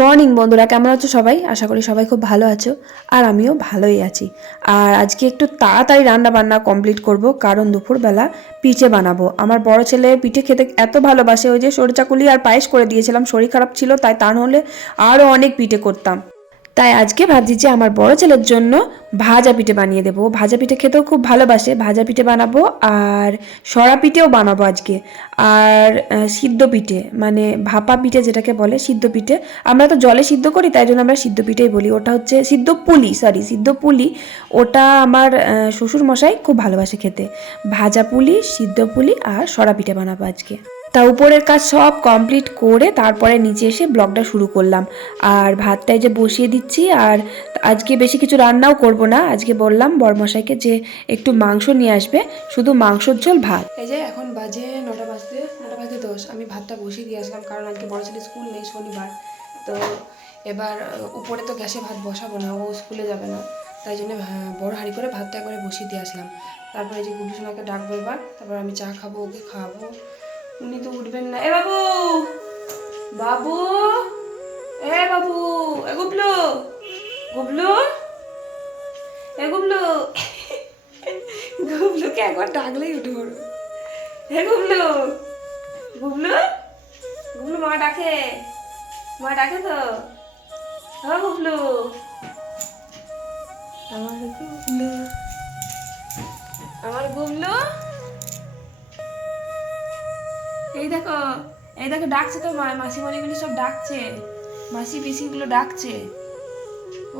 Morning বন্ধুরা, কেমন আছো সবাই? আশা করি সবাই খুব ভালো আছো আর আমিও ভালোই আছি। আর আজকে একটু তাড়াতাড়ি রান্না বান্না কমপ্লিট করব, কারণ দুপুরবেলা পিঠে বানাবো। আমার বড় ছেলে পিঠে খেতে এত ভালোবাসে, ওই যে সরচাকুলি আর পায়েস করে দিয়েছিলাম, শরীর খারাপ ছিল, তাই তা নাহলে আরও অনেক পিঠে করতাম। তাই আজকে ভাবছি যে আমার বড় ছেলের জন্য ভাজা পিঠে বানিয়ে দেবো। ভাজা পিঠে খেতেও খুব ভালোবাসে। ভাজা পিঠে বানাবো আর সরা পিঠেও বানাবো আজকে। আর সিদ্ধ পিঠে মানে ভাপা পিঠে যেটাকে বলে সিদ্ধ পিঠে। আমরা তো জলে সিদ্ধ করি, তাই জন্য আমরা সিদ্ধ পিঠেই বলি। ওটা হচ্ছে সিদ্ধ পুলি সরি সিদ্ধ পুলি। ওটা আমার শ্বশুর মশাই খুব ভালোবাসে খেতে। ভাজা পুলি, সিদ্ধ পুলি আর সরা পিঠে বানাবো আজকে। তা উপরের কাজ সব কমপ্লিট করে তারপরে নিচে এসে ব্লগটা শুরু করলাম। আর ভাতটাই যে বসিয়ে দিচ্ছি, আর আজকে বেশি কিছু রান্নাও করব না। আজকে বললাম বরমশাইকে যে একটু মাংস নিয়ে আসবে, শুধু মাংসর ঝোল, ভাত। এই যে এখন বাজে নটা বাজতে নটা বাজতে দশ। আমি ভাতটা বসিয়ে দিয়ে আসলাম, কারণ আজকে বড় ছেলে স্কুল নেই শনিবার। তো এবার উপরে তো গ্যাসে ভাত বসাবো না, ও স্কুলে যাবে না। তাই জন্য ভা- বড় হাঁড়ি করে ভাতটা একবারে বসিয়ে দিয়ে আসলাম। তারপরে যে গুডু সোনাকে ডাকবো এবার। তারপর আমি চা খাব, ওকে খাওয়াবো। উনি তো উঠবেন না। এ বাবু! বাবু! এ বাবু! এ গুবলু! গুবলু! এ গুবলু! গুবলুকে একবার ডাকলেই উঠে পড়ো। হে গুবলু! গুবলু! গুবলু, মা ডাকে। মা ডাকে তো। হ্যাঁ গুবলু! আমার গুবলু। আমার গুবলু! এই দেখো এই দেখো ডাকছে তো মাসিমণিগুলো সব ডাকছে। মাসি পিসিগুলো ডাকছে।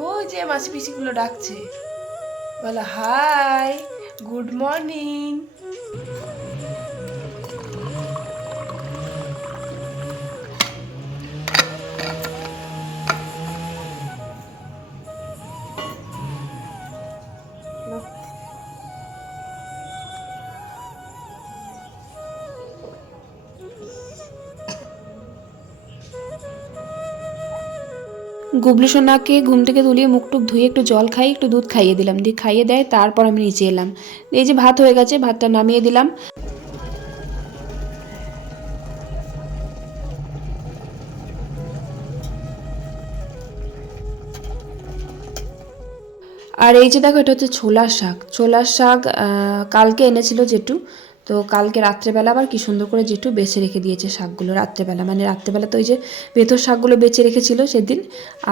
ওই যে মাসি পিসিগুলো ডাকছে। বলো, হাই, গুড মর্নিং। গুবলু সোনাকে ঘুম থেকে তুলিয়ে মুখ টুক ধুয়ে একটু জল খাই, একটু দুধ খাইয়ে দিলাম। দিয়ে খাইয়ে দেয়, তারপর আমি নিচে এলাম। এই যে ভাত হয়ে গেছে, ভাতটা নামিয়ে দিলাম। আর এই যে দেখো, এটা হচ্ছে ছোলার শাক। ছোলার শাক কালকে এনেছিল জেঠু। তো কালকে রাত্রেবেলা আবার কি সুন্দর করে জেঠু বেছে রেখে দিয়েছে শাকগুলো রাত্রেবেলা। মানে রাত্রেবেলা তো ওই যে বেথর শাকগুলো বেছে রেখেছিল সেদিন,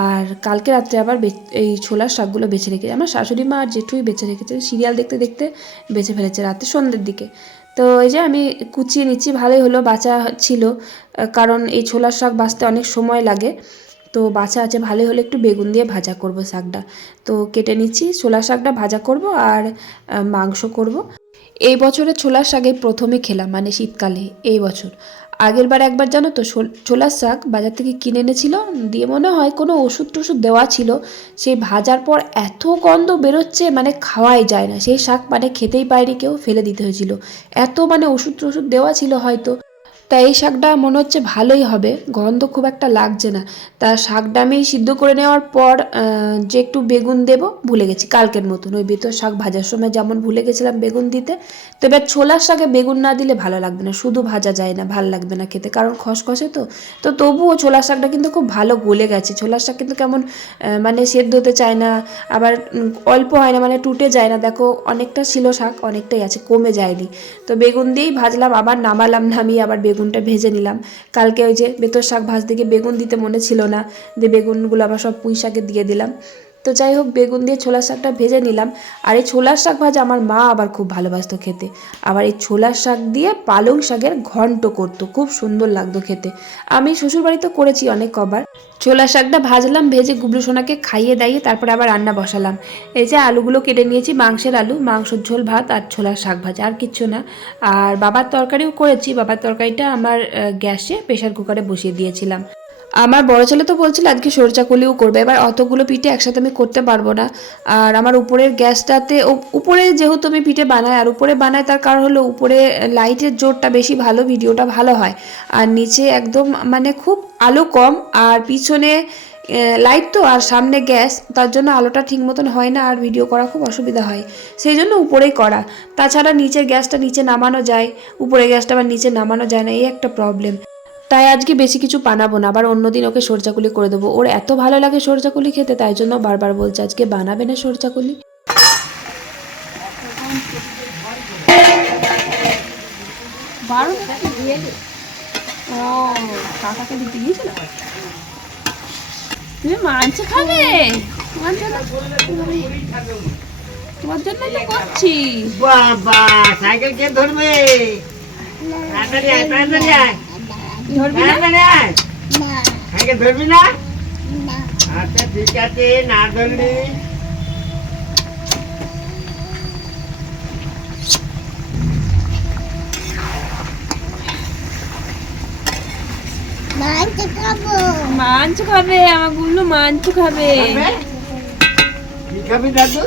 আর কালকে রাত্রে আবার এই ছোলার শাকগুলো বেছে রেখেছে আমার শাশুড়ি মা আর জেঠুই বেছে রেখেছে, সিরিয়াল দেখতে দেখতে বেছে ফেলেছে রাতে সন্ধ্যের দিকে। তো এই যে আমি কুচিয়ে নিচ্ছি, ভালোই হলো বাঁচা ছিল, কারণ এই ছোলার শাক বাঁচতে অনেক সময় লাগে। তো বাছা আছে, ভালোই হলে, একটু বেগুন দিয়ে ভাজা করব শাকটা। তো কেটে নিচ্ছি ছোলা শাকটা ভাজা করব আর মাংস করব। এই বছরে ছোলার শাকে প্রথমে খেলাম মানে শীতকালে, এই বছর। আগের বার একবার জানো তো ছোলার শাক বাজার থেকে কিনে এনেছিল, দিয়ে মনে হয় কোনো ওষুধ টষুধ দেওয়া ছিল, সেই ভাজার পর এত গন্ধ বেরোচ্ছে মানে খাওয়াই যায় না। সেই শাক মানে খেতেই পায়নি, কেউ ফেলে দিতে হয়েছিল। এত মানে ওষুধ টষুধ দেওয়া ছিল হয়তো তা এই শাকটা মনে হচ্ছে ভালোই হবে। গন্ধ খুব একটা লাগছে না। তা শাকটা আমি সিদ্ধ করে নেওয়ার পর যে একটু বেগুন দেব, ভুলে গেছি, কালকের মতন। ওই বেতর শাক ভাজার সময় যেমন ভুলে গেছিলাম বেগুন দিতে, তো এবার ছোলার শাকে বেগুন না দিলে ভালো লাগবে না। শুধু ভাজা যায় না, ভালো লাগবে না খেতে, কারণ খসখসে তো। তো তবুও ছোলার শাকটা কিন্তু খুব ভালো গলে গেছে। ছোলার শাক কিন্তু কেমন মানে সেদ্ধ হতে চায় না, আবার অল্প হয় না মানে টুটে যায় না। দেখো, অনেকটা ছিল শাক, অনেকটাই আছে, কমে যায়নি। তো বেগুন দিয়েই ভাজলাম, আবার নামালাম, নামিয়ে আবার বেগুনটা ভেজে নিলাম। কালকে ওই যে বেতর শাক ভাজতে গিয়ে বেগুন দিতে মনে ছিল না, দিয়ে বেগুনগুলো আবার সব পুঁই শাকে দিয়ে দিলাম। তো যাই হোক, বেগুন দিয়ে ছোলার শাকটা ভেজে নিলাম। আর এই ছোলার শাক ভাজা আমার মা আবার খুব ভালোবাসতো খেতে। আবার এই ছোলার শাক দিয়ে পালং শাকের ঘন্ট করতো, খুব সুন্দর লাগতো খেতে। আমি শ্বশুরবাড়িতে করেছি অনেক কবার। ছোলার শাকটা ভাজলাম, ভেজে গুবলু সোনাকে খাইয়ে দাইয়ে তারপরে আবার রান্না বসালাম। এই যে আলুগুলো কেটে নিয়েছি, মাংসের আলু, মাংসর ঝোল ভাত আর ছোলার শাক ভাজা, আর কিচ্ছু না। আর বাবার তরকারিও করেছি, বাবার তরকারিটা আমার গ্যাসে প্রেশার কুকারে বসিয়ে দিয়েছিলাম। আমার বড় ছেলে তো বলছিল আজকে সরচা কলিও করবে, এবার অতগুলো পিঠে একসাথে আমি করতে পারব না। আর আমার উপরের গ্যাসটাতে উপরে যেহেতু আমি পিঠে বানাই, আর উপরে বানাই তার কারণ হলো উপরে লাইটের জোরটা বেশি ভালো, ভিডিওটা ভালো হয়। আর নিচে একদম মানে খুব আলো কম, আর পিছনে লাইট তো, আর সামনে গ্যাস, তার জন্য আলোটা ঠিক মতন হয় না, আর ভিডিও করা খুব অসুবিধা হয়। সেই জন্য উপরেই করা। তাছাড়া নিচের গ্যাসটা নিচে নামানো যায় উপরে গ্যাসটা আবার নিচে নামানো যায় না, এই একটা প্রবলেম তাই আজকে বেশি কিছু বানাবো না আবার অন্যদিন ওকে সরচাকুলি করে দেবো। ওর এত ভালো লাগে সরচাকুলি খেতে তাই জন্য বারবার বলছে আজকে বানাবে না সরচাকুলি বারো টাকা দিয়ে ও কাকাকে দিতে গিয়েছিল? তুমি মাংস খাবে? তোমার জন্য তোমার জন্য তো করছি। বাবা সাইকেল কে ধরবে? তাড়াতাড়ি আয় তাড়াতাড়ি আয়। ধরবি না? তাড়াতাড়ি আয় ধরবি না? আচ্ছা ঠিক আছে না ধরলি। মাংস খাবে। আমারগুলো মাংস খাবে। খাবে? কি খাবি দাদু?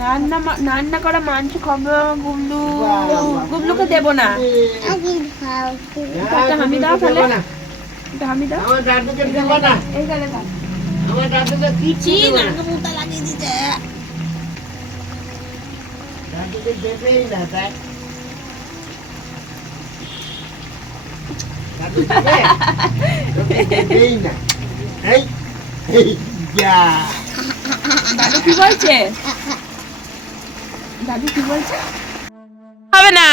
রান্না রান্না করা মাংস খাবে গুবলু গুবলুকে দেবো না। হামি দাও তাহলে। দাও। আমার দাদুকে দেবো না। এই গেলে দাও। আমার দাদুকে দেবো না। দাদুকে দেবেই না তাই। দাদু দেবে? দেবেই না। এই এই যা। দাদু কি বলছে? দাদু কি বলছে? হবে না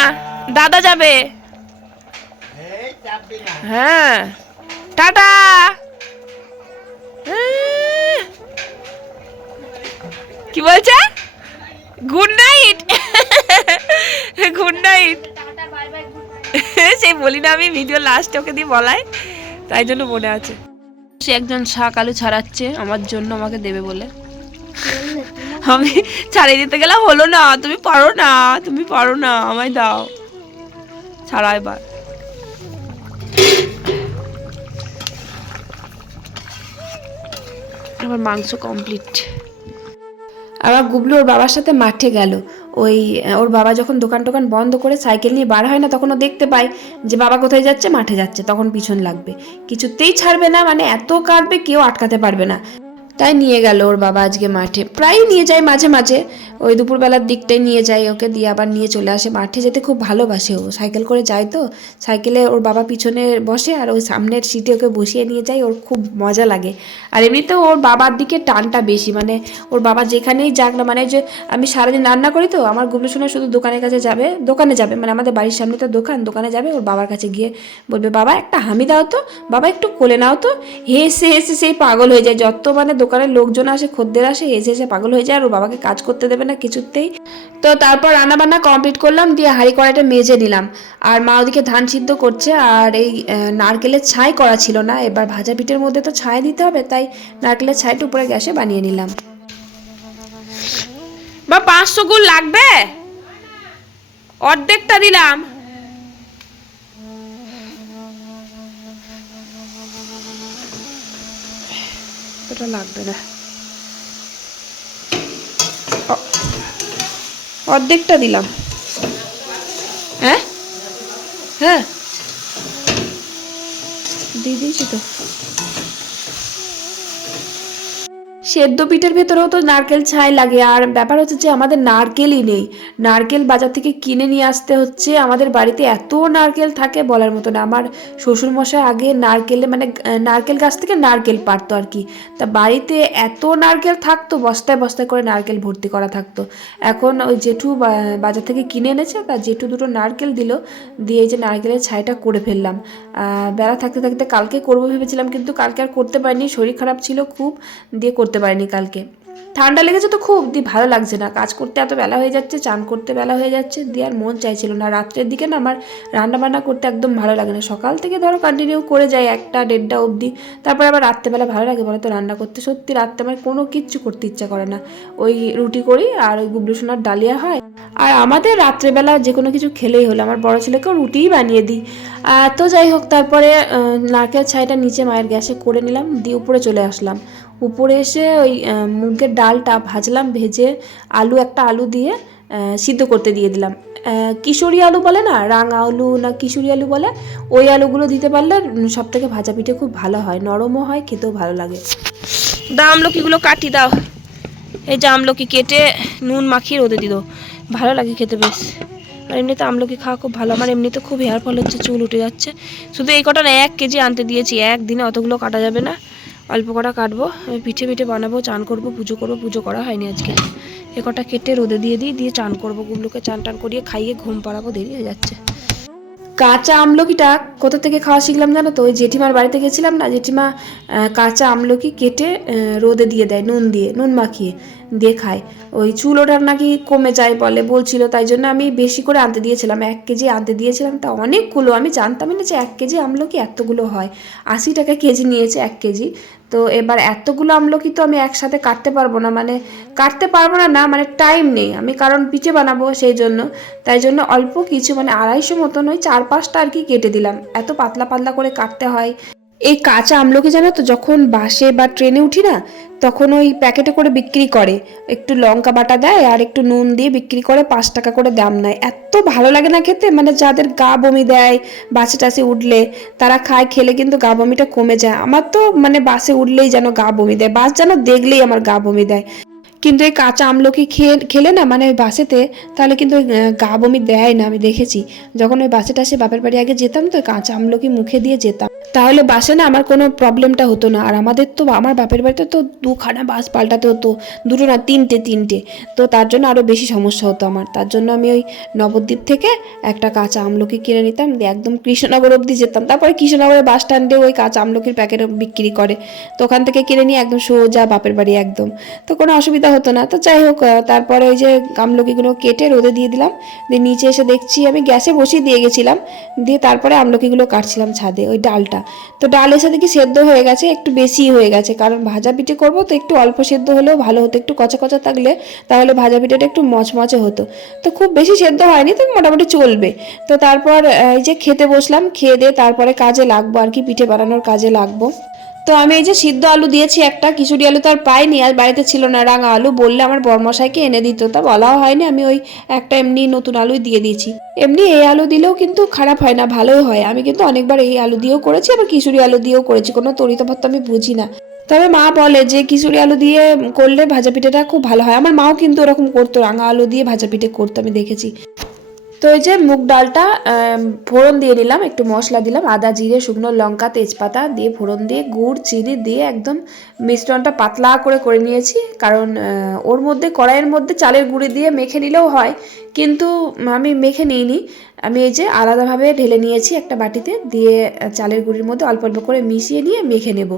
দাদা যাবে। এই চাপবি না। হ্যাঁ টাটা। কি বলছে? গুড নাইট গুড নাইট সেই বলি না আমি ভিডিও লাস্ট ওকে দিয়ে বলাই তাই জন্য মনে আছে। সে একজন শাক আলু ছাড়াচ্ছে আমার জন্য আমাকে দেবে বলে। আমি ছাড়িয়ে দিতে গেলাম হলো না তুমি পারো না তুমি পারো না আমায় দাও। ছাড়া এবার। আমার মাংস কমপ্লিট আবার গুবলু ওর বাবার সাথে মাঠে গেল। ওই ওর বাবা যখন দোকান টোকান বন্ধ করে সাইকেল নিয়ে বার হয় না তখন ও দেখতে পায় যে বাবা কোথায় যাচ্ছে মাঠে যাচ্ছে তখন পিছন লাগবে। কিছুতেই ছাড়বে না মানে এত কাটবে কেউ আটকাতে পারবে না। তাই নিয়ে গেল ওর বাবা আজকে মাঠে। প্রায়ই নিয়ে যায় মাঝে মাঝে। ওই দুপুরবেলার দিকটাই নিয়ে যায় ওকে দিয়ে আবার নিয়ে চলে আসে। মাঠে যেতে খুব ভালোবাসে ও। সাইকেল করে যায় তো। সাইকেলে ওর বাবা পিছনে বসে আর ওই সামনের সিটে ওকে বসিয়ে নিয়ে যায়। ওর খুব মজা লাগে। আর এমনিতেও ওর বাবার দিকে টানটা বেশি। মানে ওর বাবা যেখানেই যাক না মানে যে আমি সারাদিন রান্না করি তো, আমার গুবলু শোনা শুধু দোকানের কাছে যাবে, দোকানে যাবে। মানে আমাদের বাড়ির সামনে তো দোকান, দোকানে যাবে, ওর বাবার কাছে গিয়ে বলবে, বাবা, একটা হামি দাও তো। বাবা, একটু কোলে নাও তো। হেসে হেসে সেই পাগল হয়ে যায়। যত মানে দোকানের লোকজন আসে, খদ্দের আসে হেসে হেসে পাগল হয়ে যায় আর ও বাবাকে কাজ করতে দেবে না কিছুতেই। তো তারপর রান্না বান্না কমপ্লিট করলাম, দিয়ে হাঁড়ি কড়াইটা মেজে নিলাম। আর মা ওদিকে ধান সিদ্ধ করছে, আর এই নারকেলের ছাই করা ছিল না, এবার ভাজা পিঠের মধ্যে তো ছাই দিতে হবে, তাই নারকেলের ছাইটা উপরে গ্যাসে বানিয়ে নিলাম। বা পাঁচশো গুণ লাগবে? অর্ধেকটা দিলাম। ওটা লাগবে না। অর্ধেকটা দিলাম। হ্যাঁ? হ্যাঁ। দিয়ে দিয়েছি তো। সেদ্ধ পিঠের ভেতরেও তো নারকেল ছাই লাগে। আর ব্যাপার হচ্ছে যে আমাদের নারকেলই নেই। নারকেল বাজার থেকে কিনে নিয়ে আসতে হচ্ছে। আমাদের বাড়িতে এত নারকেল থাকে বলার মতো না। আমার শ্বশুরমশাই আগে নারকেলে মানে নারকেল গাছ থেকে নারকেল পারতো আর কি। তা বাড়িতে এত নারকেল থাকতো, বস্তায় বস্তায় করে নারকেল ভর্তি করা থাকতো। এখন ওই জেঠু বাজার থেকে কিনে এনেছে। তা জেঠু দুটো নারকেল দিল। দিয়ে এই যে নারকেলের ছাইটা করে ফেললাম। বেলা থাকতে থাকতে কালকে করব ভেবেছিলাম, কিন্তু কালকে আর করতে পারিনি। শরীর খারাপ ছিল খুব। দিয়ে করতে পারিনি কালকে। ঠান্ডা লেগেছে তো খুব, দিয়ে ভালো লাগছে না। কাজ করতে এত বেলা হয়ে যাচ্ছে, চান করতে বেলা হয়ে যাচ্ছে, দিয়ে আর মন চাইছিল না। রাত্রের দিকে না আমার রান্না বান্না করতে একদম ভালো লাগে না। সকাল থেকে ধরো কন্টিনিউ করে যাই একটা দেড়টা অবধি, তারপরে আবার রাত্রেবেলা ভালো লাগে বলো তো রান্না করতে। সত্যি রাত্রে আমার কোনো কিচ্ছু করতে ইচ্ছা করে না। ওই রুটি করি আর ওই গুবলু সোনার ডালিয়া হয়। আর আমাদের রাত্রেবেলা যে কোনো কিছু খেলেই হলো। আমার বড় ছেলেকেও রুটিই বানিয়ে দিই। তো যাই হোক, তারপরে নারকেল ছাইটা নিচে মায়ের গ্যাসে করে নিলাম, দিয়ে উপরে চলে আসলাম। উপরে এসে ওই মুগের ডালটা ভাজলাম, ভেজে আলু, একটা আলু দিয়ে সিদ্ধ করতে দিয়ে দিলাম। কিশোরী আলু বলে না, রাঙা আলু না কিশোরী আলু বলে, ওই আলুগুলো দিতে পারলে সব থেকে ভাজা পিঠে খুব ভালো হয়, নরমও হয়, খেতেও ভালো লাগে। দা আমলকিগুলো কাটি দাও। এই যে আমলকি কেটে নুন মাখিয়ে রোদে দিল ভালো লাগে খেতে বেশ। আর এমনিতে আমলকি খাওয়া খুব ভালো, আমার এমনিতে খুব হেয়ার ফল হচ্ছে, চুল উঠে যাচ্ছে। শুধু এই কটা এক কেজি আনতে দিয়েছি, একদিনে অতগুলো কাটা যাবে না। অল্প করা কাটবো আমি পিঠে পিঠে বানাবো, চান করব, পুজো করব, পুজো করা হয়নি আজকে। এ কটা কেটে রোদে দিয়ে দিই, দিয়ে চান করব, গুবলুকে চান টান করিয়ে খাইয়ে ঘুম পাড়াবো, দেরি হয়ে যাচ্ছে। কাঁচা আমলকিটা কোথা থেকে খাওয়া শিখলাম জানো তো? ওই জেঠিমার বাড়িতে গেছিলাম না, জেঠিমা কাঁচা আমলকি কেটে রোদে দিয়ে দেয়, নুন দিয়ে, নুন মাখিয়ে। দিয়ে খায় ওই চুল ওঠার নাকি কমে যায় বলে বলছিল, তাই জন্য আমি বেশি করে আনতে দিয়েছিলাম। এক কেজি আনতে দিয়েছিলাম, তা অনেকগুলো। আমি জানতামই না যে এক কেজি আমলকি এতগুলো হয়। আশি টাকা কেজি নিয়েছে এক কেজি। তো এবার এতগুলো আমলকি তো আমি একসাথে কাটতে পারব না। মানে কাটতে পারব না না মানে টাইম নেই। আমি কারণ পিঠে বানাবো সেই জন্য। তাই জন্য অল্প কিছু মানে আড়াইশো মতন ওই চার পাঁচটা আর কি কেটে দিলাম। এত পাতলা পাতলা করে কাটতে হয়। এই কাঁচা আমলকি জানো তো, যখন বাসে বা ট্রেনে উঠি না, তখন ওই প্যাকেটে করে বিক্রি করে। একটু লঙ্কা বাটা দেয় আর একটু নুন দিয়ে বিক্রি করে, পাঁচ টাকা করে দাম নেয়। এত ভালো লাগে না খেতে মানে যাদের গা বমি দেয়, বাসে টাসে উঠলে, তারা খায়, খেলে কিন্তু গা বমিটা কমে যায়। আমার তো মানে বাসে উঠলেই যেন গা বমি দেয়, বাস যেন দেখলেই আমার গা বমি দেয়। কিন্তু এই কাঁচা আমলকি খেয়ে, খেলে না মানে ওই বাসেতে, তাহলে কিন্তু গা বমি দেয় না, আমি দেখেছি। যখন ওই বাসে টাসে বাপের বাড়ি আগে যেতাম তো, কাঁচা আমলকি মুখে দিয়ে যেতাম। তাহলে বাসে না আমার কোনো প্রবলেমটা হতো না। আর আমাদের তো, আমার বাপের বাড়িতে তো দুখানা বাস পাল্টাতে হতো, দুটো না তিনটে তিনটে। তো তার জন্য আরও বেশি সমস্যা হতো আমার। তার জন্য আমি ওই নবদ্বীপ থেকে একটা কাঁচা আমলকি কিনে নিতাম, দিয়ে একদম কৃষ্ণনগর অবধি যেতাম। তারপরে কৃষ্ণনগরের বাস স্ট্যান্ডে ওই কাঁচা আমলকির প্যাকেট বিক্রি করে। তো ওখান থেকে কিনে নিয়ে একদম সোজা বাপের বাড়ি একদম। তো কোনো অসুবিধা হতো না। তো যাই হোক তারপরে ওই যে আমলকিগুলো কেটে রোদে দিয়ে দিলাম। দিয়ে নিচে এসে দেখছি আমি গ্যাসে বসিয়ে দিয়ে গেছিলাম। দিয়ে তারপরে আমলকিগুলো কাটছিলাম ছাদে, ওই ডালটা। তো ডাল এসে দেখি সেদ্ধ হয়ে গেছে, একটু বেশি হয়ে গেছে। কারণ ভাজা পিঠে করব তো একটু অল্প সেদ্ধ হলেও ভালো হতো, একটু কচা কচা থাকলে তাহলে ভাজা পিঠেটা একটু মচমচে হতো। তো খুব বেশি সেদ্ধ হয়নি, তো মোটামুটি চলবে। তো তারপর এই যে খেতে বসলাম, খেয়ে দিয়ে তারপরে কাজে লাগবো আর কি, পিঠে বানানোর কাজে লাগবো। তো আমি এই যে সিদ্ধ আলু দিয়েছি একটা, খিচুড়ি আলু তো আর পাইনি, আর বাড়িতে ছিল না, রাঙা আলু বললে আমার বরমশাইকে এনে দিত। তা বলাও হয়নি, আমি ওই একটা এমনি নতুন আলুই দিয়ে দিয়েছি। এমনি এই আলু দিলেও কিন্তু খারাপ হয় না, ভালোই হয়। আমি কিন্তু অনেকবার এই আলু দিয়েও করেছি, আবার খিচুড়ি আলু দিয়েও করেছি, কোনো তরিতফাত তো আমি বুঝি না। তবে মা বলে যে খিচুড়ি আলু দিয়ে করলে ভাজা পিঠেটা খুব ভালো হয়। আমার মাও কিন্তু ওরকম করতো, রাঙা আলু দিয়ে ভাজা পিঠে করতো, আমি দেখেছি। তো এই যে মুগ ডালটা ফোড়ন দিয়ে নিলাম একটু মশলা দিলাম, আদা, জিরে, শুকনো লঙ্কা, তেজপাতা দিয়ে ফোড়ন দিয়ে, গুড়, চিনি দিয়ে একদম মিশ্রণটা পাতলা করে করে নিয়েছি। কারণ ওর মধ্যে, কড়াইয়ের মধ্যে চালের গুঁড়ি দিয়ে মেখে নিলেও হয় কিন্তু আমি মেখে নিইনি। আমি এই যে আলাদাভাবে ঢেলে নিয়েছি একটা বাটিতে, দিয়ে চালের গুঁড়ির মধ্যে অল্প অল্প করে মিশিয়ে নিয়ে মেখে নেব।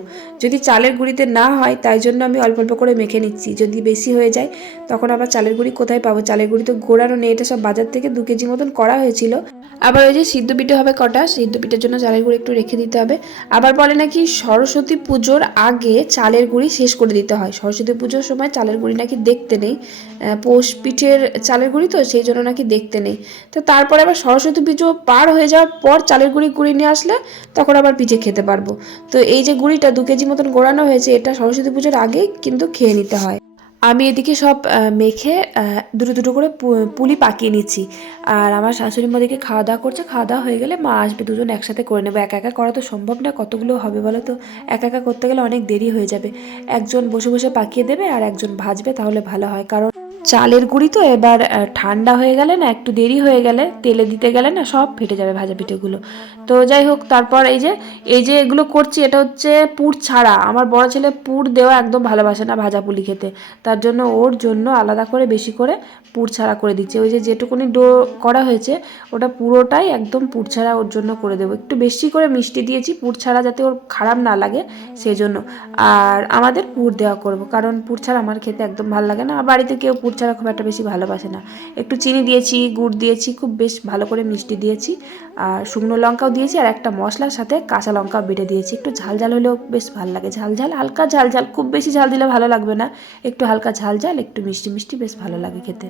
যদি চালের গুঁড়িতে না হয়, তাই জন্য আমি অল্প অল্প করে মেখে নিচ্ছি। যদি বেশি হয়ে যায়, তখন আবার চালের গুঁড়ি কোথায় পাবো? চালের গুঁড়ি তো গোড়ানো নেই, এটা সব বাজার থেকে দু কেজি মতন করা হয়েছিল। আবার ওই যে সিদ্ধ পিঠে হবে কটা, সিদ্ধ পিঠের জন্য চালের গুঁড়ি একটু রেখে দিতে হবে। আবার বলে নাকি সরস্বতী পুজোর আগে চালের গুঁড়ি শেষ করে দিতে হয়। সরস্বতী পুজোর সময় চালের গুঁড়ি নাকি দেখতে নেই। পৌষ পিঠের চালের গুঁড়ি তো, সেই জন্য নাকি দেখতে নেই। তো তারপরে আবার সরস্বতী পুজো পার হয়ে যাওয়ার পর চালের গুঁড়ি গুঁড়ি নিয়ে আসলে তখন আবার পিঠে খেতে পারব। তো এই যে গুঁড়িটা দু কেজি মতন গোড়ানো হয়েছে, এটা সরস্বতী পুজোর আগেই কিন্তু খেয়ে নিতে হয়। আমি এদিকে সব মেখে দুটো দুটো করে পুলি পাকিয়ে নিচ্ছি। আর আমার শাশুড়ি মা দিকে খাওয়া দাওয়া করছে, খাওয়া দাওয়া হয়ে গেলে মা আসবে, দুজন একসাথে করে নেব। একা একা করা তো সম্ভব না, কতগুলো হবে বলো তো? একা একা করতে গেলে অনেক দেরি হয়ে যাবে। একজন বসে বসে পাকিয়ে দেবে আর একজন ভাজবে, তাহলে ভালো হয়। কারণ চালের গুঁড়ি তো এবার ঠান্ডা হয়ে গেলে না, একটু দেরি হয়ে গেলে, তেলে দিতে গেলে না সব ফেটে যাবে ভাজা পিঠেগুলো। তো যাই হোক, তারপর এই যে এই যে এগুলো করছি, এটা হচ্ছে পুর ছাড়া। আমার বড় ছেলে পুর দেওয়া একদম ভালোবাসে না ভাজা পুলি খেতে। তার জন্য ওর জন্য আলাদা করে বেশি করে পুর ছাড়া করে দিচ্ছে। ওই যে যেটুকুনি ডো করা হয়েছে, ওটা পুরোটাই একদম পুরছাড়া ওর জন্য করে দেবো। একটু বেশি করে মিষ্টি দিয়েছি পুর ছাড়া যাতে ওর খারাপ না লাগে সেই জন্য আর আমাদের পুর দেওয়া করব, কারণ পুর ছাড়া আমার খেতে একদম ভালো লাগে না। আর বাড়িতে কেউ পুর ছাড়া খুব একটা বেশি ভালোবাসে না। একটু চিনি দিয়েছি, গুড় দিয়েছি, খুব বেশ ভালো করে মিষ্টি দিয়েছি। আর শুকনো লঙ্কাও দিয়েছি আর একটা মশলার সাথে কাঁচা লঙ্কা বেটে দিয়েছি। একটু ঝাল ঝাল হলেও বেশ ভালো লাগে। ঝাল ঝাল, হালকা ঝাল ঝাল, খুব বেশি ঝাল দিলে ভালো লাগবে না। একটু হালকা ঝাল ঝাল, একটু মিষ্টি মিষ্টি বেশ ভালো লাগে খেতে।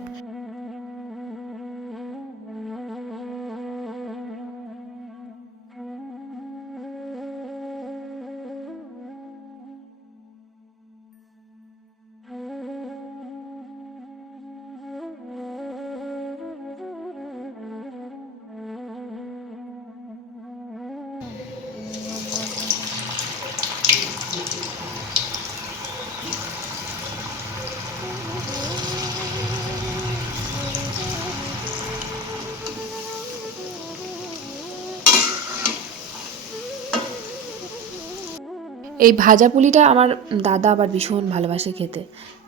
এই ভাজা পুলিটা আমার দাদা আবার ভীষণ ভালোবাসে খেতে।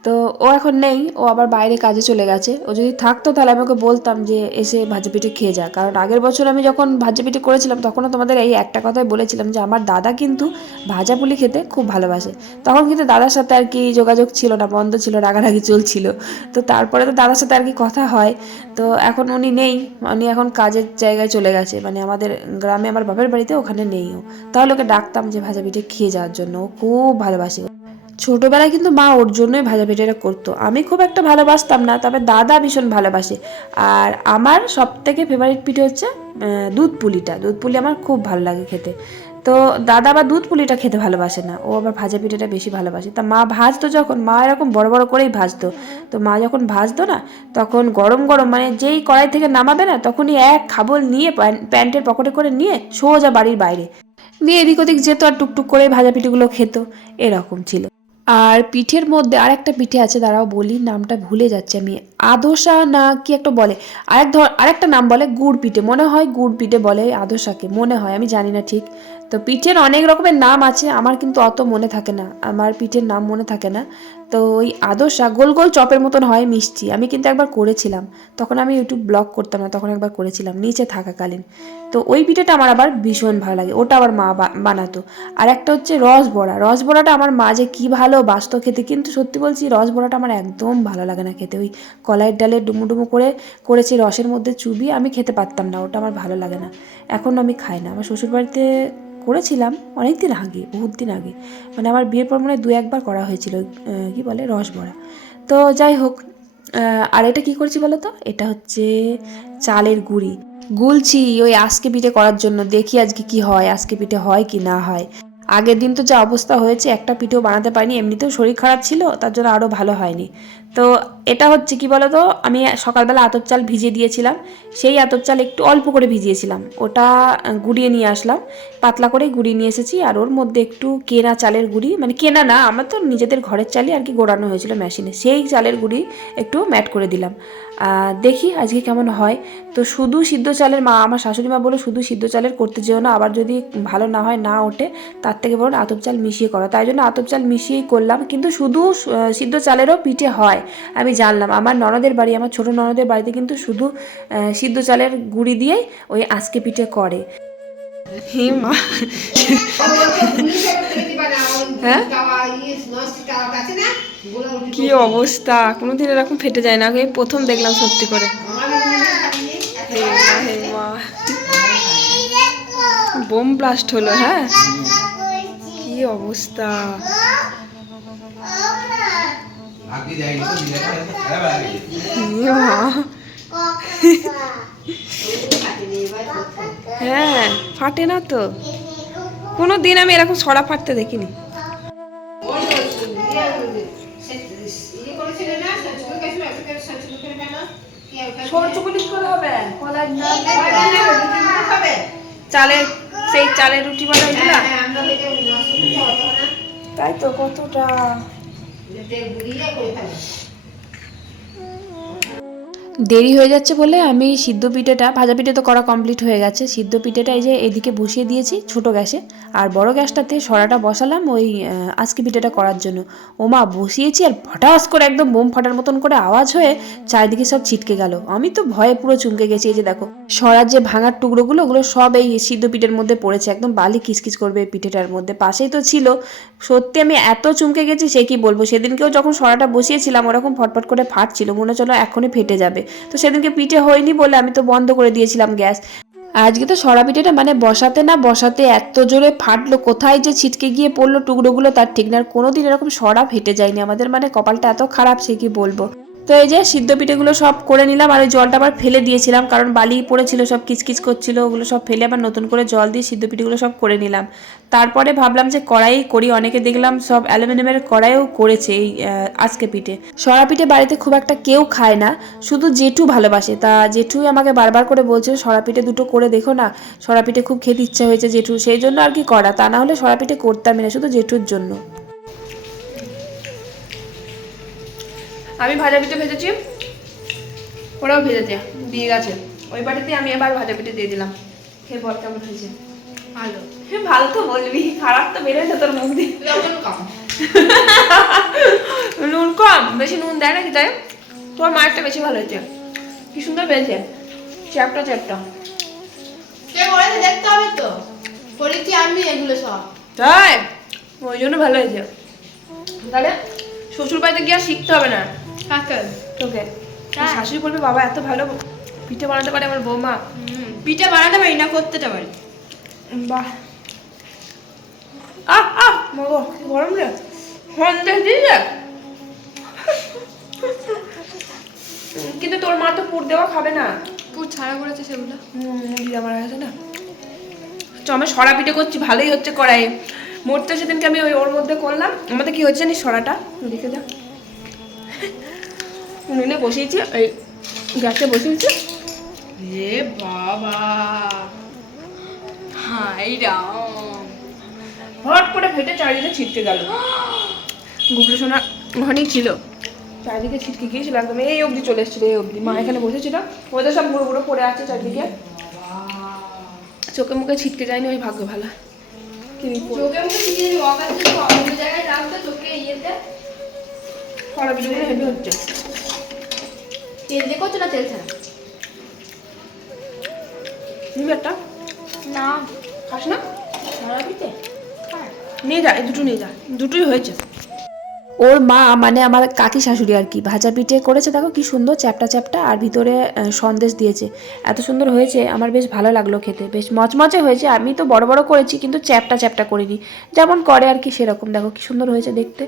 তো ও এখন নেই, ও আবার বাইরে কাজে চলে গেছে। ও যদি থাকতো তাহলে আমি ওকে বলতাম যে, এসে ভাজা পিঠে খেয়ে যা। কারণ আগের বছর আমি যখন ভাজা পিঠে করেছিলাম, তখনও তোমাদের এই একটা কথাই বলেছিলাম যে, আমার দাদা কিন্তু ভাজা পুলি খেতে খুব ভালোবাসে। তখন কিন্তু দাদার সাথে আর কি যোগাযোগ ছিল না, বন্ধ ছিল, রাগারাগি চলছিল। তো তারপরে তো দাদার সাথে আর কি কথা হয়। তো এখন উনি নেই, উনি এখন কাজের জায়গায় চলে গেছে। মানে আমাদের গ্রামে আমার বাপের বাড়িতে ওখানে নেই ও। তাহলে ওকে ডাকতাম যে, ভাজা পিঠে খেয়ে যাওয়ার জন্য। ও খুব ভালোবাসে। ছোটোবেলায় কিন্তু মা ওর জন্যই ভাজা পিঠেটা করতো। আমি খুব একটা ভালোবাসতাম না, তবে দাদা ভীষণ ভালোবাসে। আর আমার সব থেকে ফেভারিট পিঠে হচ্ছে দুধ পুলিটা। দুধ পুলি আমার খুব ভালো লাগে খেতে। তো দাদা আবার দুধ পুলিটা খেতে ভালোবাসে না, ও আবার ভাজা পিঠেটা বেশি ভালোবাসে। তা মা ভাজতো যখন, মা এরকম বড় বড় করেই ভাজতো। তো মা যখন ভাজতো না, তখন গরম গরম মানে যেই কড়াই থেকে নামাবে না, তখনই এক খাবল নিয়ে প্যান- প্যান্টের পকেটে করে নিয়ে সোজা বাড়ির বাইরে। নিয়ে এদিক ওদিক যেত আর টুকটুক করে ভাজা পিঠেগুলো খেত। এরকম ছিল। আর পিঠের মধ্যে আর একটা পিঠে আছে, দাঁড়াও বলি, নামটা ভুলে যাচ্ছে আমি। আদোসা না কি একটা বলে? আরেক ধর, আরেকটা নাম বলে গুড় পিঠে, মনে হয় গুড় পিঠে বলে আদোসাকে, মনে হয়, আমি জানি না ঠিক। তো পিঠের অনেক রকমের নাম আছে, আমার কিন্তু অত মনে থাকে না, আমার পিঠের নাম মনে থাকে না। তো ওই আদোসা গোল গোল চপের মতন হয় মিষ্টি। আমি কিন্তু একবার করেছিলাম। তখন আমি ইউটিউব ব্লগ করতাম না, তখন একবার করেছিলাম। নিচে থাকাকালীন। তো ওই পিঠেটা আমার আবার ভীষণ ভালো লাগে। ওটা আবার মা বানাতো। আর একটা হচ্ছে রস বড়া। রস বড়াটা আমার মা যে কী ভালো বাসতো খেতে। কিন্তু সত্যি বলছি, রস বড়াটা আমার একদম ভালো লাগে না খেতে। ওই কলাইয়ের ডালে ডুমু ডুমু করে করেছি রসের মধ্যে চুবিয়ে, আমি খেতে পারতাম না। ওটা আমার ভালো লাগে না। এখন আমি খাই না। আমার শ্বশুরবাড়িতে করেছিলাম অনেক দিন আগে, বহুত দিন আগে। মানে আমার বিয়ের পর মনে দু একবার করা হয়েছিল কি বলে, রস বড়া তো যাই হোক আর এটা কি করছি বলো তো? এটা হচ্ছে চালের গুঁড়ি। গুলছি ওই আজকে পিঠে করার জন্য, দেখি আজকে কি হয়, আজকে পিঠে হয় কি না হয়। আগের দিন তো যা অবস্থা হয়েছে, একটা পিঠেও বানাতে পারিনি, এমনিতেও শরীর খারাপ ছিল, তার জন্য আরও ভালো হয়নি। তো এটা হচ্ছে কি বলতো? আমি সকালবেলা আতপ চাল ভিজিয়ে দিয়েছিলাম। সেই আতপ চাল একটু অল্প করে ভিজিয়েছিলাম। ওটা গুড়িয়ে নিয়ে আসলাম। পাতলা করে গুঁড়িয়ে নিয়ে এসেছি। আর ওর মধ্যে একটু কেনা চালের গুঁড়ি মানে কেনা না, আমার তো নিজেদের ঘরের চালই আর কি গোড়ানো হয়েছিল মেশিনে। সেই চালের গুঁড়ি একটু ম্যাট করে দিলাম। দেখি আজকে কেমন হয়। তো শুধু সিদ্ধ চালের মা, আমার শাশুড়ি মা বলে শুধু সিদ্ধ চালের করতে যেও না। আবার যদি ভালো না হয়, না ওঠে, তার থেকে বরং আতপ চাল মিশিয়ে করো। তাই জন্য আতপ চাল মিশিয়েই করলাম। কিন্তু শুধু সিদ্ধ চালেরও পিঠে হয়। আমি জানলাম। আমার ননদের বাড়ি, আমার ছোট ননদের বাড়িতে কিন্তু শুধু সিদ্ধ চালের গুঁড়ি দিয়েই ওই আজকে পিঠে করে। হ্যাঁ? কি অবস্থা? কোনোদিন এরকম ফেটে যায় না? এই প্রথম দেখলাম সত্যি করে। বোম ব্লাস্ট হলো হ্যাঁ? কি অবস্থা? মা হ্যাঁ ফাটে না তো। কোনো দিন আমি এরকম ছড়া ফাটতে দেখিনি। চালের সেই চালের রুটি বানাইছিলাম তাই তো কতটা te con. দেরি হয়ে যাচ্ছে বলে আমি সিদ্ধ পিঠেটা, ভাজা পিঠে তো করা কমপ্লিট হয়ে গেছে। সিদ্ধ পিঠেটা এই যে এদিকে বসিয়ে দিয়েছি ছোট গ্যাসে। আর বড় গ্যাসটাতে সরাটা বসালাম ওই আজকে পিঠেটা করার জন্য। ওমা, বসিয়েছি আর হঠাৎ করে একদম বোম ফাটার মতন করে আওয়াজ হয়ে চারিদিকে সব ছিটকে গেল। আমি তো ভয়ে পুরো চুমকে গেছি, এই যে দেখো। সরার যে ভাঙার টুকরোগুলো, ওগুলো সব এই সিদ্ধ পিঠের মধ্যে পড়েছে। একদম বালি কিচকিচ করবে পিঠেটার মধ্যে। পাশেই তো ছিল। সত্যি আমি এত চুমকে গেছি, সে কি বলব? সেদিনকেও যখন সরাটা বসিয়েছিলাম, ওরকম ফটফট করে ফাটছিল। মনে হচ্ছিল এখনই ফেটে যাবে। তো সেদিনকে পিঠে হয়নি বলে আমি তো বন্ধ করে দিয়েছিলাম গ্যাস। আজকে তো সরা পিঠেটা মানে বসাতে না, বসাতে এত জোরে ফাটলো, কোথায় যে ছিটকে গিয়ে পড়ল টুকরোগুলো তার ঠিক না। আর কোনোদিন এরকম সরা ফেটে যায়নি। আমাদের মানে কপালটা এত খারাপ, সে কি বলব? তো এই যে সিদ্ধ পিঠেগুলো সব করে নিলাম, আর ওই জলটা আবার ফেলে দিয়েছিলাম, কারণ বালি পড়েছিল, সব কিচকিচ করছিল, ওগুলো সব ফেলে আবার নতুন করে জল দিয়ে সিদ্ধ পিঠেগুলো সব করে নিলাম। তারপরে ভাবলাম যে কড়াই করি, অনেকে দেখলাম সব অ্যালুমিনিয়ামের কড়াইও করেছে এই আজকে পিঠে। সরা পিঠে বাড়িতে খুব একটা কেউ খায় না, শুধু জেঠু ভালোবাসে। তা জেঠুই আমাকে বারবার করে বলছে, সরা পিঠে দুটো করে দেখো না, সরা পিঠে খুব খেতে ইচ্ছা হয়েছে জেঠু সেই জন্য আর কি করা, তা না হলে সরা পিঠে করতামই না, শুধু জেঠুর জন্য। আমি ভাজা পিঠে ভেজেছি। ওরাও ভেজেছে দিয়ে গেছে। ওই বাটিতে আমি এবার ভাজা পিঠে দিয়ে দিলাম। খেয়ে বল কেমন হয়েছে? ভালো। ভালো তো বলবি খারাপ তো বেরোয় তোর মুখ দিয়ে। কম। নুন কম বেশি নুন দেয় নাকি তাই তোর মায়েরটা বেশি ভালো হয়েছে। কি সুন্দর পেয়েছে চ্যাপটা চ্যাপটা। দেখতে হবে তো? করেছি আমি এগুলো সব। তাই? ওই জন্য ভালো হয়েছে। তাহলে শ্বশুর বাড়িতে গিয়ে শিখতে হবে না। কাকে তোকে। শাশুড়ি বলবে বাবা এত ভালো পিঠে বানাতে পারে আমার বৌমা। পিঠা বানাতে পারি না করতে পারি। বাহ। আহ আহ মগো গরম রে। সন্দেশ দিয়েছে কিন্তু তোর মা তো পুর দেওয়া খাবে না। পুর ছাড়া করেছে সেগুলো। মুরগি আমার আছে না। চ আমি সরা পিঠে করছি ভালোই হচ্ছে কড়াইয়ে। মরতে সেদিনকে আমি ওই ওর মধ্যে করলাম। আমাদের কি হচ্ছে জানিস সরাটা? দেখে যা। উনুনে বসিয়েছি এই গ্যাসে বসিয়েছি। রে বাবা। হাই রাম। হট করে ফেটে চারিদিকে ছিটকে গেল। গুবলু সোনা ওখানেই ছিল। চারিদিকে ছিটকে গিয়েছিল একদম। এই অবধি চলে এসেছিল এই অবধি। মা এখানে বসেছিল। ওদের সব বুড়ো বুড়ো পড়ে আছে চারিদিকে। চোখে মুখে ছিটকে যায়নি ওই ভাগ্য ভালো। চোখে মুখে অন্য জায়গায় চোখে ইয়েতে। হেভি হচ্ছে। তেল দিয়ে করছ না তেল ছাড়া। নিবি একটা? না। খাস না? নিয়ে যা এই দুটো নিয়ে যা। দুটোই হয়েছে। ওর মা মানে আমার কাকি শাশুড়ি আর কি, ভাজা পিঠে করেছে, দেখো কি সুন্দর চ্যাপটা চ্যাপটা, আর ভিতরে সন্দেশ দিয়েছে। এত সুন্দর হয়েছে, আমার বেশ ভালো লাগল খেতে, বেশ মচমচে হয়েছে, আমি তো বড় বড় করেছি, কিন্তু চ্যাপটা চ্যাপটা করিনি। যেমন করে আর কি সেরকম, দেখো কি সুন্দর হয়েছে দেখতে,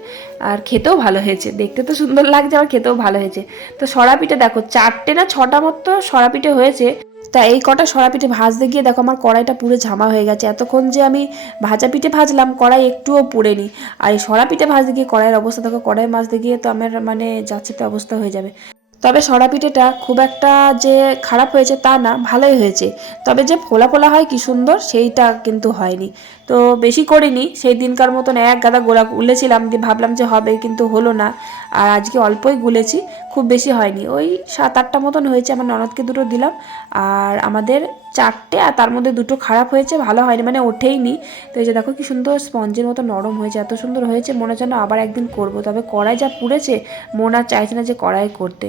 আর খেতেও ভালো হয়েছে, দেখতে তো সুন্দর লাগছে আর খেতেও ভালো হয়েছে। তো সরা পিঠে দেখো, চারটে না ছটা মতো সরা পিঠে হয়েছে। তা এই কটা সরা পিঠে ভাজতে গিয়ে দেখো আমার কড়াইটা পুরো ঝামা হয়ে গেছে। এতক্ষণ যে আমি ভাজা পিঠে ভাজলাম, কড়াই একটুও পুড়েনি। আর এই সরা পিঠে ভাজতে গিয়ে কড়াইয়ের অবস্থা দেখো, কড়াই ভাজতে গিয়ে তো আমার মানে যাচ্ছে তো অবস্থা হয়ে যাবে। তবে সরা পিঠেটা খুব একটা যে খারাপ হয়েছে তা না, ভালোই হয়েছে। তবে যে ফোলা ফোলা হয় কি সুন্দর, সেইটা কিন্তু হয়নি। তো বেশি করিনি, সেই দিনকার মতন এক গাদা গোলা গুলেছিলাম, দিয়ে ভাবলাম যে হবে, কিন্তু হলো না। আর আজকে অল্পই গুলেছি, খুব বেশি হয়নি। ওই সাত আটটা মতন হয়েছে, আমার ননদকে দুটো দিলাম। আর আমাদের চারটে, আর তার মধ্যে দুটো খারাপ হয়েছে, ভালো হয়নি মানে ওঠেইনি। তো এই যে দেখো কি সুন্দর স্পঞ্জের মতো নরম হয়েছে, এত সুন্দর হয়েছে, মনে হচ্ছে না আবার একদিন করব। তবে কড়াই যা পুড়েছে, মন আর চাইছে না যে কড়াই করতে।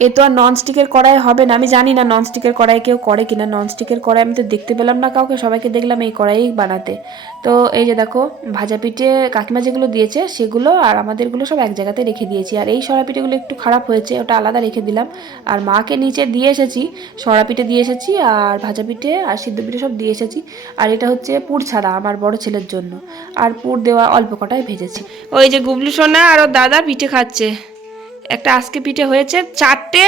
এ তো আর ননস্টিকের কড়াই হবে না। আমি জানি না ননস্টিকের কড়াই কেউ করে কিনা। ননস্টিকের কড়াই আমি তো দেখতে পেলাম না কাউকে, সবাইকে দেখলাম এই কড়াই বানাতে। তো এই যে দেখো, ভাজা পিঠে কাকিমা যেগুলো দিয়েছে সেগুলো আর আমাদেরগুলো সব এক জায়গাতে রেখে দিয়েছি। আর এই সরা পিঠেগুলো একটু খারাপ হয়েছে, ওটা আলাদা রেখে দিলাম। আর মাকে নিচে দিয়ে এসেছি, সরা পিঠে দিয়ে এসেছি আর ভাজা পিঠে আর সিদ্ধ পিঠে সব দিয়ে এসেছি। আর এটা হচ্ছে পুর ছাড়া আমার বড় ছেলের জন্য। আর পুর দেওয়া অল্প কটাই ভেজেছি। ওই যে গুবলু সোনা আর দাদা পিঠে খাচ্ছে। একটা আজকে পিঠে হয়েছে, চারটে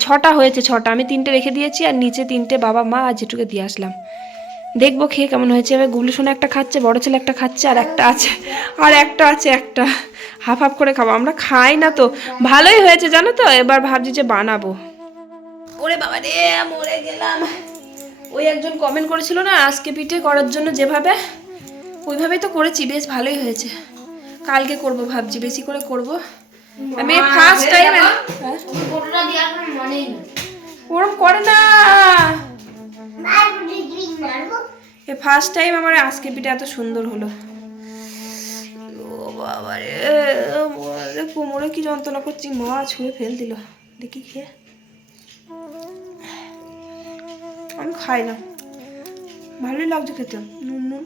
ছটা হয়েছে, ছটা। আমি তিনটে রেখে দিয়েছি আর নিচে তিনটে বাবা মা আর যেটুকে দিয়ে আসলাম। দেখব খেয়ে কেমন হয়েছে। এবার গুবলু সোনা একটা খাচ্ছে, বড় ছেলে একটা খাচ্ছে, আর একটা আছে, আর একটা আছে, একটা। হাফ হাফ করে খাব। আমরা খাই না তো। ভালোই হয়েছে, জানো তো? এবার ভাবছি যে বানাবো। ওরে বাবা রে, মরে গেলাম। ওই একজন কমেন্ট করেছিল না, আজকে পিঠে করার জন্য যেভাবে, ওইভাবেই তো করেছি। বেশ ভালোই হয়েছে। কালকে করব ভাবছি, বেশি করে করব। আমি ফার্স্ট টাইম ফটোটা দেওয়ার কোনো মানেই নেই। ওরম করে না। এ ফার্স্ট টাইম আমার আজকে পিঠে এত সুন্দর হলো। ও বাবা রে মরে কোমরে কি যন্ত্রণা করছি। মা ছুঁড়ে ফেল দিল। দেখি খেয়ে। আমি খাই না। ভালোই লাগছে খেতে। নুন নুন।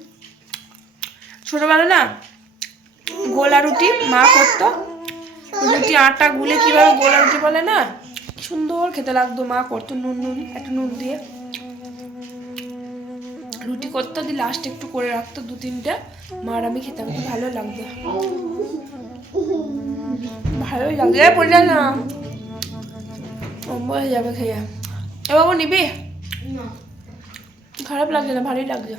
ছোটবেলা না গোলা রুটি মা করতো। রুটি আটা গুলে কীভাবে গোলা রুটি বলে না? সুন্দর খেতে লাগতো মা করতো নুন নুন একটু নুন দিয়ে। রুটি করতো দিয়ে লাস্ট একটু করে রাখতো দু তিনটা মা আর আমি খেতাম খুব ভালো লাগতো। ভালোই লাগতো। এ পড়ে না। হয়ে যাবে খেয়ে। এ বাবু নিবি? খারাপ লাগছে না ভালোই লাগছে।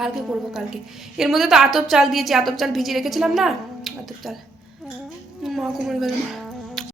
কালকে করব কালকে। এর মধ্যে তো আতপ চাল দিয়েছি, আতপ চাল ভিজিয়ে রেখেছিলাম না? আতপ চাল। মা কোমর গেল